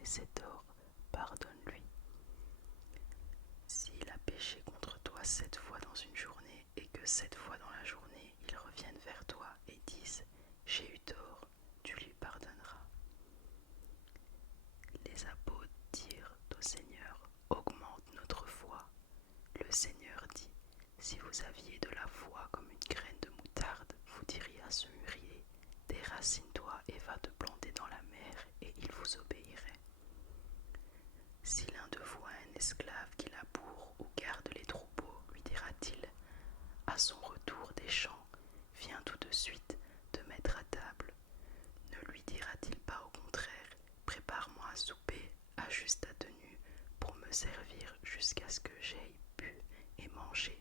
et cet or, pardonne-lui. S'il a péché contre toi 7 fois dans une journée, et que 7 fois dans la journée il revienne vers toi et dise « J'ai eu tort », tu lui pardonneras. Les apôtres dirent au Seigneur « Augmente notre foi ». Le Seigneur dit « Si vous aviez de la foi comme une graine de moutarde, vous diriez à ce mûrier « Déracine-toi et va te planter dans la mer, et il vous obéirait. » Si l'un de vous a un esclave qui laboure ou garde les troupeaux, lui dira-t-il « À son retour des champs, viens tout de suite te mettre à table ». Ne lui dira-t-il pas au contraire « Prépare-moi à souper, ajuste ta tenue pour me servir jusqu'à ce que j'aie bu et mangé.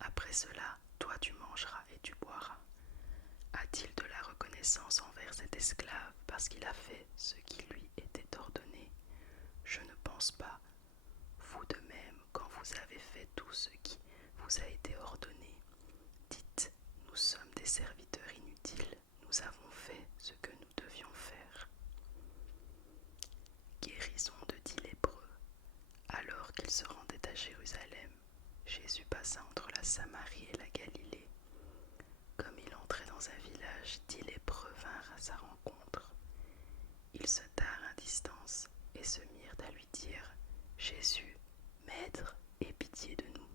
Après cela, toi tu mangeras et tu boiras. » A-t-il de la reconnaissance envers cet esclave parce qu'il a fait ce qui lui était ordonné? Je ne pense pas. Vous de même, quand vous avez fait tout ce qui vous a été ordonné, dites, nous sommes des serviteurs inutiles, nous avons fait ce que nous devions faire. Guérison de 10 lépreux. Alors qu'ils se rendaient à Jérusalem, Jésus passa entre la Samarie et la Galilée. Comme il entrait dans un village, 10 lépreux vinrent à sa rencontre. Ils se tinrent à distance et se mirent à lui dire « Jésus, Maître, aie pitié de nous. »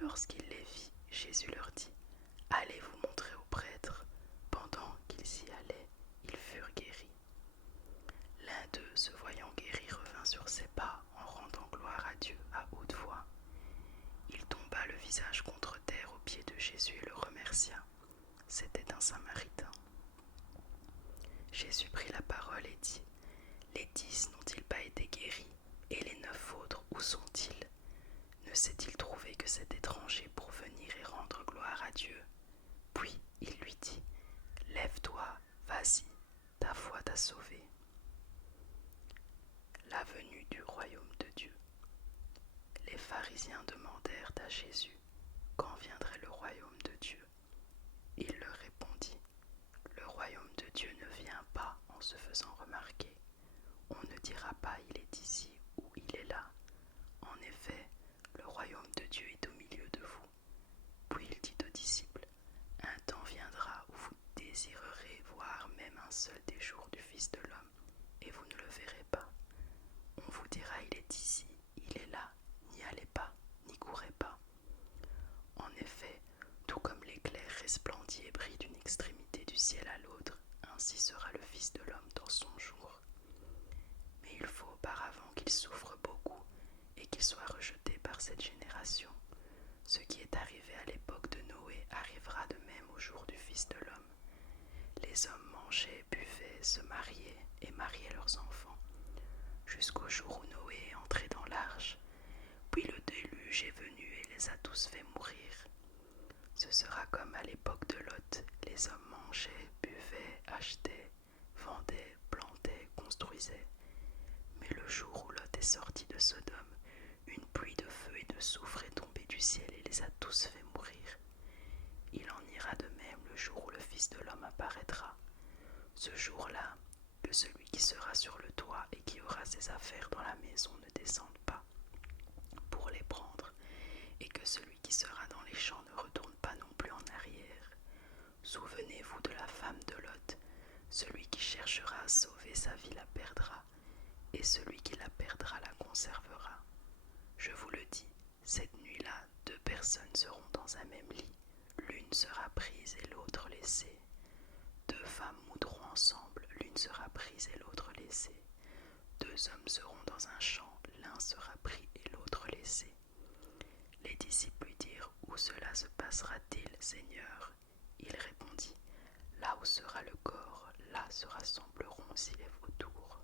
Lorsqu'il les vit, Jésus leur dit « Allez vous montrer aux prêtres. » Pendant qu'ils y allaient, ils furent guéris. L'un d'eux, se voyant guéri, revint sur ses pas en rendant gloire à Dieu à haute voix. Il tomba le visage contre terre aux pieds de Jésus et le remercia. C'était un Samaritain. Jésus prit la parole et dit « Les 10 n'ont-ils pas été guéris? Et les 9 autres, où sont-ils? Ne s'est-il trouvé que cet étranger pour venir et rendre gloire à Dieu ?» Puis il lui dit « Lève-toi, vas-y, ta foi t'a sauvé. » La venue du royaume de Dieu. Les pharisiens demandèrent à Jésus quand viendrait le royaume de Dieu. Il leur répondit « Le royaume de Dieu ne vient pas en se faisant remarquer. On ne dira pas il est ici ou il est là. En effet, le royaume de Dieu est au milieu de vous. » Puis il dit aux disciples « Un temps viendra où vous désirerez voir même un seul des jours du Fils de l'homme, et vous ne le verrez pas. On vous dira il est ici, il est là, n'y allez pas, n'y courez pas. En effet, tout comme l'éclair resplendit et brille d'une extrémité du ciel à l'autre, ainsi sera le Fils de l'homme dans son jour. Mais il faut auparavant qu'il souffre beaucoup et qu'il soit rejeté par cette génération. Ce qui est arrivé à l'époque de Noé arrivera de même au jour du Fils de l'homme. Les hommes mangeaient, buvaient, se mariaient et mariaient leurs enfants, jusqu'au jour où Noé est entré dans l'arche. Puis le déluge est venu et les a tous fait mourir. Ce sera comme à l'époque de Lot, les hommes mangeaient, buvaient, achetaient, vendaient, plantaient, construisaient. Mais le jour où Lot est sorti de Sodome, une pluie de feu et de soufre est tombée du ciel et les a tous fait mourir. Il en ira de même le jour où le Fils de l'homme apparaîtra. Ce jour-là, que celui qui sera sur le toit et qui aura ses affaires dans la maison ne descende pas pour les prendre, et que celui qui sera dans les champs ne retourne pas non plus en arrière. Souvenez-vous de la femme de Lot. Celui qui cherchera à sauver sa vie la perdra, et celui qui la perdra la conservera. Je vous le dis, cette nuit-là, 2 personnes seront dans un même lit. L'une sera prise et l'autre laissée. 2 femmes moudront ensemble, l'une sera prise et l'autre laissée. 2 hommes seront dans un champ, l'un sera pris et l'autre laissé. Les disciples lui dirent « Où cela se passera-t-il, Seigneur ?» Il répondit « Là où sera le corps, là se rassembleront aussi les vautours. »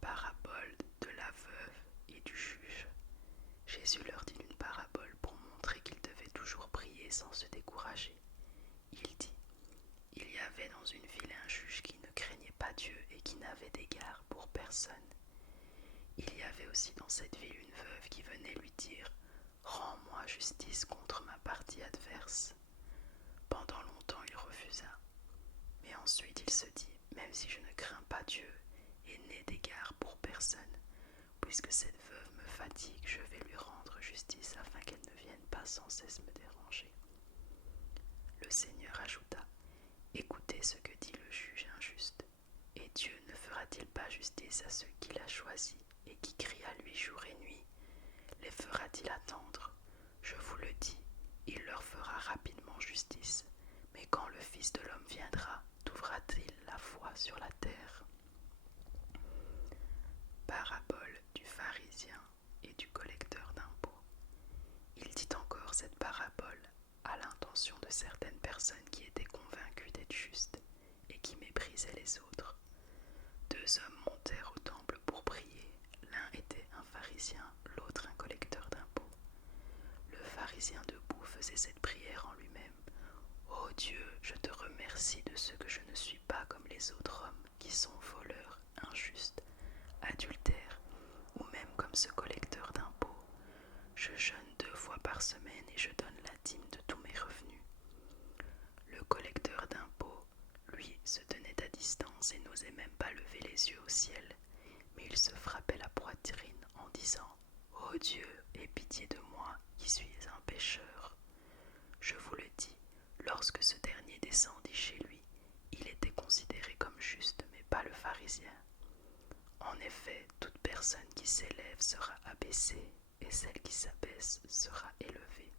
Parabole de la veuve et du juge. Jésus leur dit une parabole pour montrer qu'ils devaient toujours prier sans se décourager. Il dit « Il y avait dans une ville un juge qui ne craignait pas Dieu et qui n'avait d'égard pour personne. Il y avait aussi dans cette ville une veuve qui venait lui dire « Rends-moi justice contre ma partie adverse. » Pendant longtemps il refusa. Mais ensuite il se dit Puisque cette veuve me fatigue, je vais lui rendre justice afin qu'elle ne vienne pas sans cesse me déranger. » Le Seigneur ajouta: « Écoutez ce que dit le juge injuste. Et Dieu ne fera-t-il pas justice à ceux qu'il a choisis et qui crient à lui jour et nuit? Les fera-t-il attendre? Je vous le dis, il leur fera rapidement justice. Mais quand le Fils de l'homme viendra, trouvera-t-il la foi sur la terre ?» Parabole du pharisien et du collecteur d'impôts. Il dit encore cette parabole à l'intention de certaines personnes qui étaient convaincues d'être justes et qui méprisaient les autres. Deux hommes montèrent au temple pour prier. L'un était un pharisien, l'autre un collecteur d'impôts. Le pharisien debout faisait cette prière en lui-même: « Ô Dieu, je te remercie de ce que je ne suis pas comme les autres hommes qui sont voleurs, injustes, adultères, ou même comme ce collecteur d'impôts. Je jeûne 2 fois par semaine et je donne la dîme de tous mes revenus. » Le collecteur d'impôts, lui, se tenait à distance et n'osait même pas lever les yeux au ciel, mais il se frappait la poitrine en disant: « Ô Dieu, aie pitié de moi, qui suis un pécheur. » Je vous le dis, lorsque ce dernier descendit chez lui, il était considéré comme juste, mais pas le pharisien. En effet, toute personne qui s'élève sera abaissée, et celle qui s'abaisse sera élevée.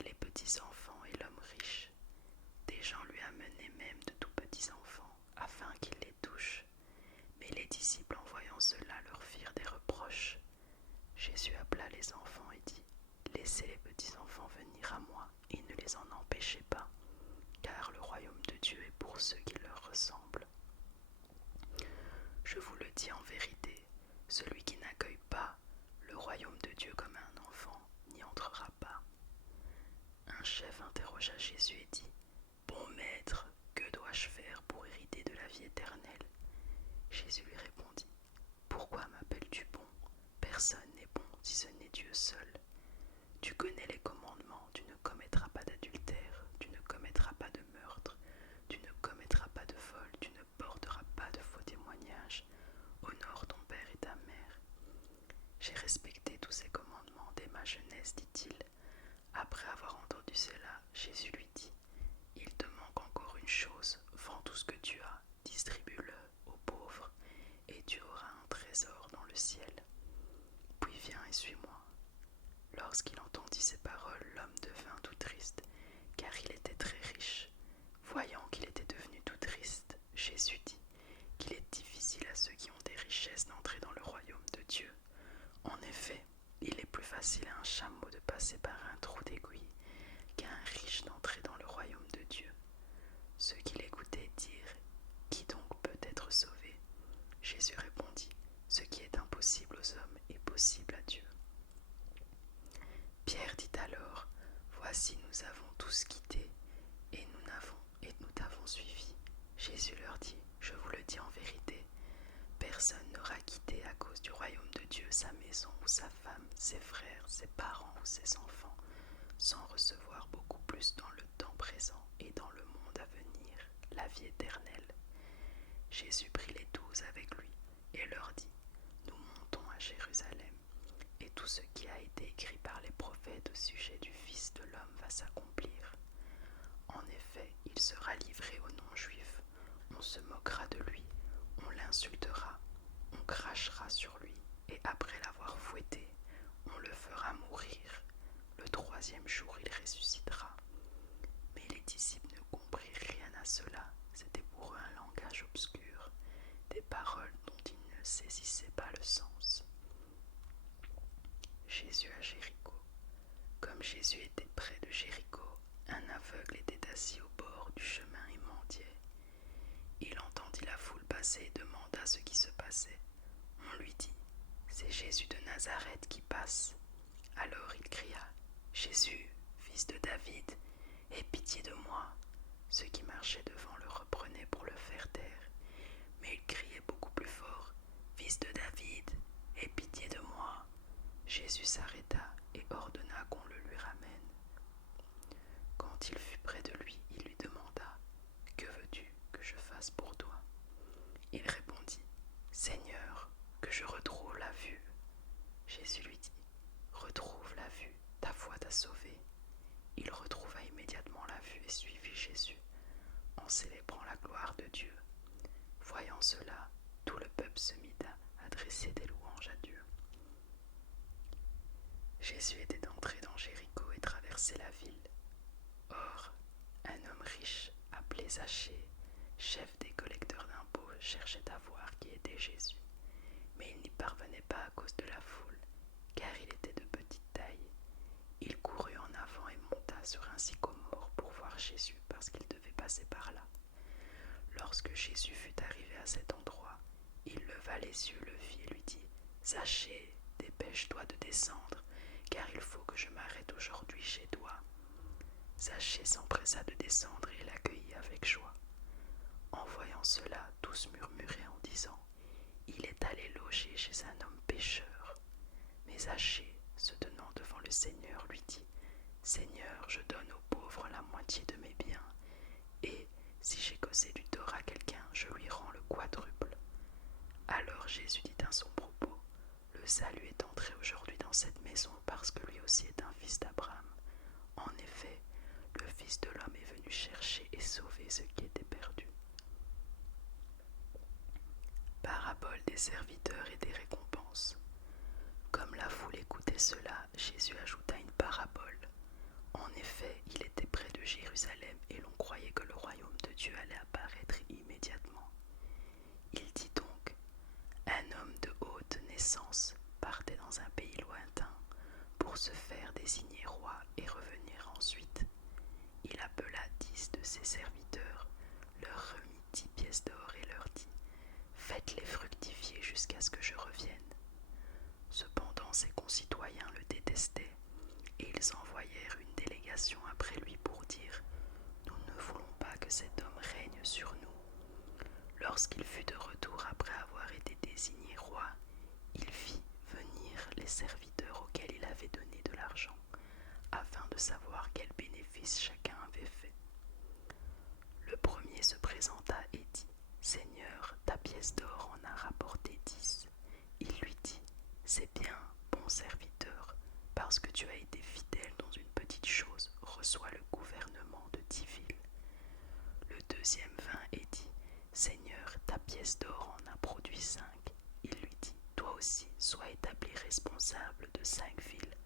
Les petits-enfants et l'homme riche. Des gens lui amenaient même de tout petits enfants, afin qu'il les touche. Mais les disciples, en voyant cela, leur firent des reproches. Jésus appela les enfants et dit: « Laissez les petits-enfants venir à moi, et ne les en empêchez pas, car le royaume de Dieu est pour ceux qui leur ressemblent. Je vous le dis en vérité, celui qui n'accueille pas le royaume de Dieu comme un enfant n'y entrera pas. » Un chef interrogea Jésus et dit: « Bon maître, que dois-je faire pour hériter de la vie éternelle ?» Jésus lui répondit: « Pourquoi m'appelles-tu bon? Personne n'est bon si ce n'est Dieu seul. Tu connais les commandements: tu ne commettras pas d'adultère, tu ne commettras pas de meurtre, tu ne commettras pas de vol, tu ne porteras pas de faux témoignages, honore ton père et ta mère. » J'ai respecté tous ces commandements dès ma jeunesse, dit-il. Après avoir entendu cela, Jésus lui dit: « Il te manque encore une chose, vends tout ce que tu as, distribue-le aux pauvres, et tu auras un trésor dans le ciel. Puis viens et suis-moi. » Lorsqu'il entendit ces paroles, l'homme devint tout triste, car il était très riche. Voyant qu'il était devenu tout triste, Jésus dit qu'il est difficile à ceux qui ont des richesses d'entrer dans le royaume de Dieu. En effet, il est plus facile à un chameau de passer par un trou d'aiguille qu'à un riche d'entrer dans le royaume de Dieu. Ceux qui l'écoutaient dirent: « Qui donc peut être sauvé ?» Jésus répondit: « Ce qui est impossible aux hommes est possible à Dieu. » Pierre dit alors: « Voici, nous avons tous quitté, et nous t'avons suivi. » Jésus leur dit: « Je vous le dis en vérité, personne n'aura quitté à cause du royaume de Dieu sa maison ou sa femme, ses frères, ses parents ou ses enfants, sans recevoir beaucoup plus dans le temps présent et dans le monde à venir la vie éternelle. » Jésus prit les 12 avec lui et leur dit: « Nous montons à Jérusalem, et tout ce qui a été écrit par les prophètes au sujet du Fils de l'homme va s'accomplir. En effet, il sera livré aux non-juifs, on se moquera de lui, on l'insultera, on crachera sur lui, et après l'avoir fouetté, on le fera mourir. Le 3e jour, il ressuscitera. » Mais les disciples ne comprirent rien à cela, c'était pour eux un langage obscur, des paroles dont ils ne saisissaient pas le sens. Jésus à Jéricho. Comme Jésus était près de Jéricho, un aveugle était assis au bord du chemin et mendiait. Il entendit la foule passer et demanda ce qui se passait. On lui dit: « C'est Jésus de Nazareth qui passe. » Alors il cria: « Jésus, fils de David, aie pitié de moi. » Ceux qui marchaient devant le reprenaient pour le faire taire, mais il criait beaucoup plus fort: « Fils de David, aie pitié de moi. » Jésus s'arrêta et ordonna qu'on le lui ramène. Quand il fut près de lui, il lui demanda: « Que veux-tu que je fasse pour toi ?» Il répondit: « Seigneur, que je retrouve la gloire de Dieu. Voyant cela, tout le peuple se mit à adresser des louanges à Dieu. Jésus était entré dans Jéricho et traversait la ville. Or, un homme riche, appelé Zachée, chef des collecteurs d'impôts, cherchait à voir qui était Jésus. Mais il n'y parvenait pas à cause de la foule, car il était de petite taille. Il courut en avant et monta sur un sycomore pour voir Jésus, parce qu'il devait passer par là. Lorsque Jésus fut arrivé à cet endroit, il leva les yeux, le vit et lui dit « Zachée, dépêche-toi de descendre, car il faut que je m'arrête aujourd'hui chez toi. » Zachée s'empressa de descendre et l'accueillit avec joie. En voyant cela, tous murmuraient en disant « Il est allé loger chez un homme pécheur. » Mais Zachée, se tenant devant le Seigneur, lui dit « Seigneur, je donne aux pauvres la moitié de mes biens, et si j'ai causé du tort à quelqu'un, je lui rends le quadruple. » Alors Jésus dit à son propos « Le salut est entré aujourd'hui dans cette maison parce que lui aussi est un fils d'Abraham. En effet, le Fils de l'homme est venu chercher et sauver ce qui était perdu. » Parabole des serviteurs et des récompenses. Comme la foule écoutait cela, Jésus ajouta une parabole. En effet, il était près de Jérusalem et l'on croyait que le royaume de Dieu allait apparaître immédiatement. Il dit donc, un homme de haute naissance partait dans un pays lointain pour se faire désigner roi et revenir ensuite. Il appela 10 de ses serviteurs, leur remit 10 pièces d'or et leur dit « Faites-les fructifier jusqu'à ce que je revienne. » Cependant ses concitoyens le détestaient, et ils envoyèrent une délégation après lui pour dire « Nous ne voulons pas que cet homme règne sur nous. » Lorsqu'il fut de retour après avoir été désigné roi, il fit venir les serviteurs auxquels il avait donné de l'argent, afin de savoir quel bénéfice chacun avait fait. Le premier se présenta et dit « Seigneur, ta pièce d'or en a rapporté 10. » Il lui dit « C'est bien, bon serviteur, parce que tu as été fidèle dans une petite chose, reçois le gouvernement de 10 villes. » Le deuxième vint et dit « Seigneur, ta pièce d'or en a produit 5. » Il lui dit « Toi aussi, sois établi responsable de 5 villes. »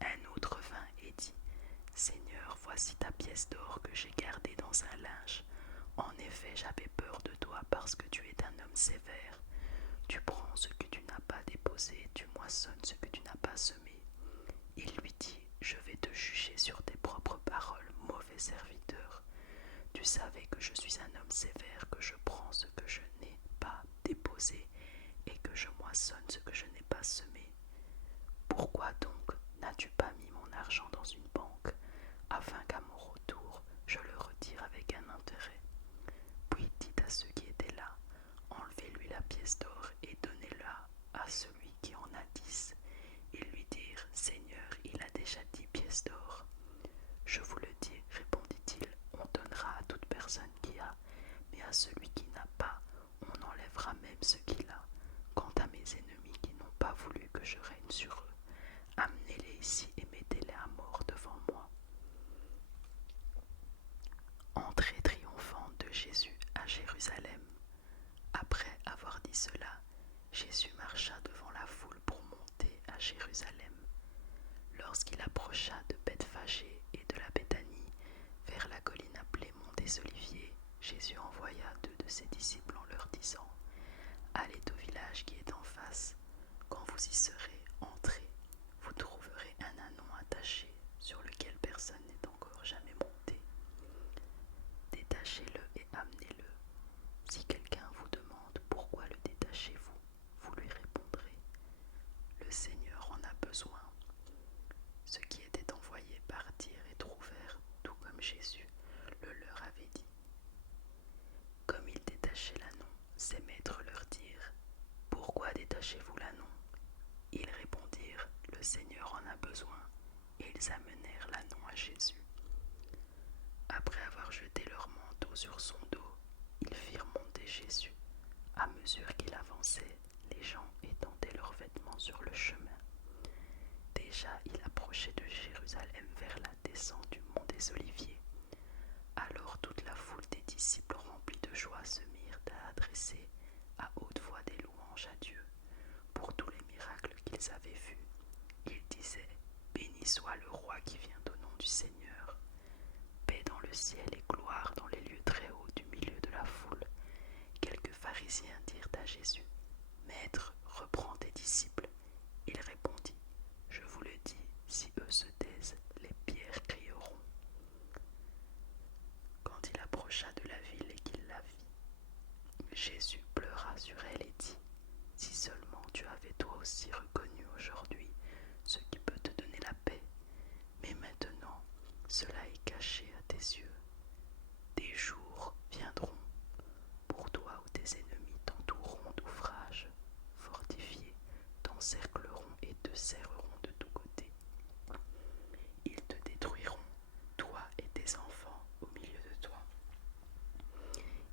Un autre vint et dit « Seigneur, voici ta pièce d'or que j'ai gardée dans un linge. En effet, j'avais peur de toi parce que tu es un homme sévère. Tu prends ce que tu n'as pas déposé, tu moissonnes ce que tu n'as pas semé. » Il lui dit « Je vais te juger sur tes propres paroles, mauvais serviteur. Tu savais que je suis un homme sévère, que je prends ce que je n'ai pas déposé et que je moissonne ce que je n'ai pas semé. Pourquoi donc n'as-tu pas mis mon argent dans une banque, afin qu'à mon retour je le retire avec un intérêt? Puis dit à ceux qui étaient là, enlevez-lui la pièce d'or et donnez-la à celui qui en a 10. Ils lui dirent, Seigneur, il a déjà 10 pièces d'or. Je vous le dis, répondit-il, on donnera à toute personne qui a, mais à celui qui n'a pas, on enlèvera même ce qu'il a. Quant à mes ennemis qui n'ont pas voulu que je règne sur eux, amenez-les ici et mettez-les à mort devant moi. Entrée triomphante de Jésus à Jérusalem. Après avoir dit cela, Jésus marcha devant la foule pour monter à Jérusalem. Lorsqu'il approcha de Bethphagée et de la Béthanie, vers la colline appelée Mont des Oliviers, Jésus envoya 2 de ses disciples en leur disant « Allez au village qui est en face. Quand vous y serez, entrez. Vous trouverez un ânon attaché sur lequel personne n'est encore jamais monté. Détachez-le et amenez-le. Si quelqu'un vous demande pourquoi le détachez-vous, vous lui répondrez « Le Seigneur en a besoin. » Ceux qui étaient envoyés partirent et trouvèrent tout comme Jésus le leur avait dit. Comme ils détachaient l'ânon, ses maîtres leur dirent « Pourquoi détachez-vous l'ânon ?» Ils répondirent « Le Seigneur en a besoin. » Et ils amenèrent l'ânon à Jésus. Après avoir jeté leur manteau sur son dos, ils firent monter Jésus. À mesure qu'il avançait, les gens étendaient leurs vêtements sur le chemin. Déjà, il approchait de Jérusalem vers la descente du mont des Oliviers. Alors toute la foule des disciples remplis de joie avaient vus. Ils disaient: béni soit le roi qui vient au nom du Seigneur. Paix dans le ciel et gloire dans les lieux très hauts du milieu de la foule. Quelques pharisiens dirent à Jésus: Maître, reprends tes disciples. Il répondit: je vous le dis, si eux se taisent, les pierres crieront. Quand il approcha de la ville et qu'il la vit, Jésus pleura sur elle et dit: si seulement tu avais toi aussi reconnu aujourd'hui ce qui peut te donner la paix, mais maintenant cela est caché à tes yeux. Des jours viendront pour toi où tes ennemis t'entoureront d'ouvrages fortifiés, t'encercleront et te serreront de tous côtés. Ils te détruiront, toi et tes enfants au milieu de toi.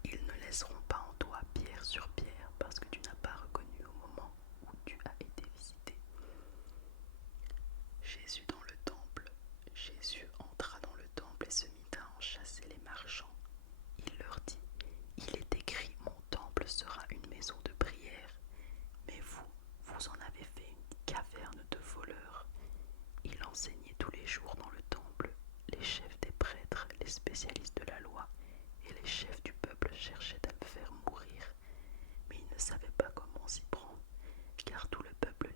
Ils ne laisseront pas en toi pierre sur pierre parce que tu n'as pas reconnu au moment où tu as été visité. Jésus entra dans le temple et se mit à en chasser les marchands. Il leur dit: il est écrit, mon temple sera une maison de prière, mais vous en avez fait une caverne de voleurs. Il enseignait tous les jours dans le temple. Les chefs des prêtres, les spécialistes de la loi et les chefs du peuple cherchaient à le faire mourir, mais ils ne savaient pas comment s'y prendre, car tout le peuple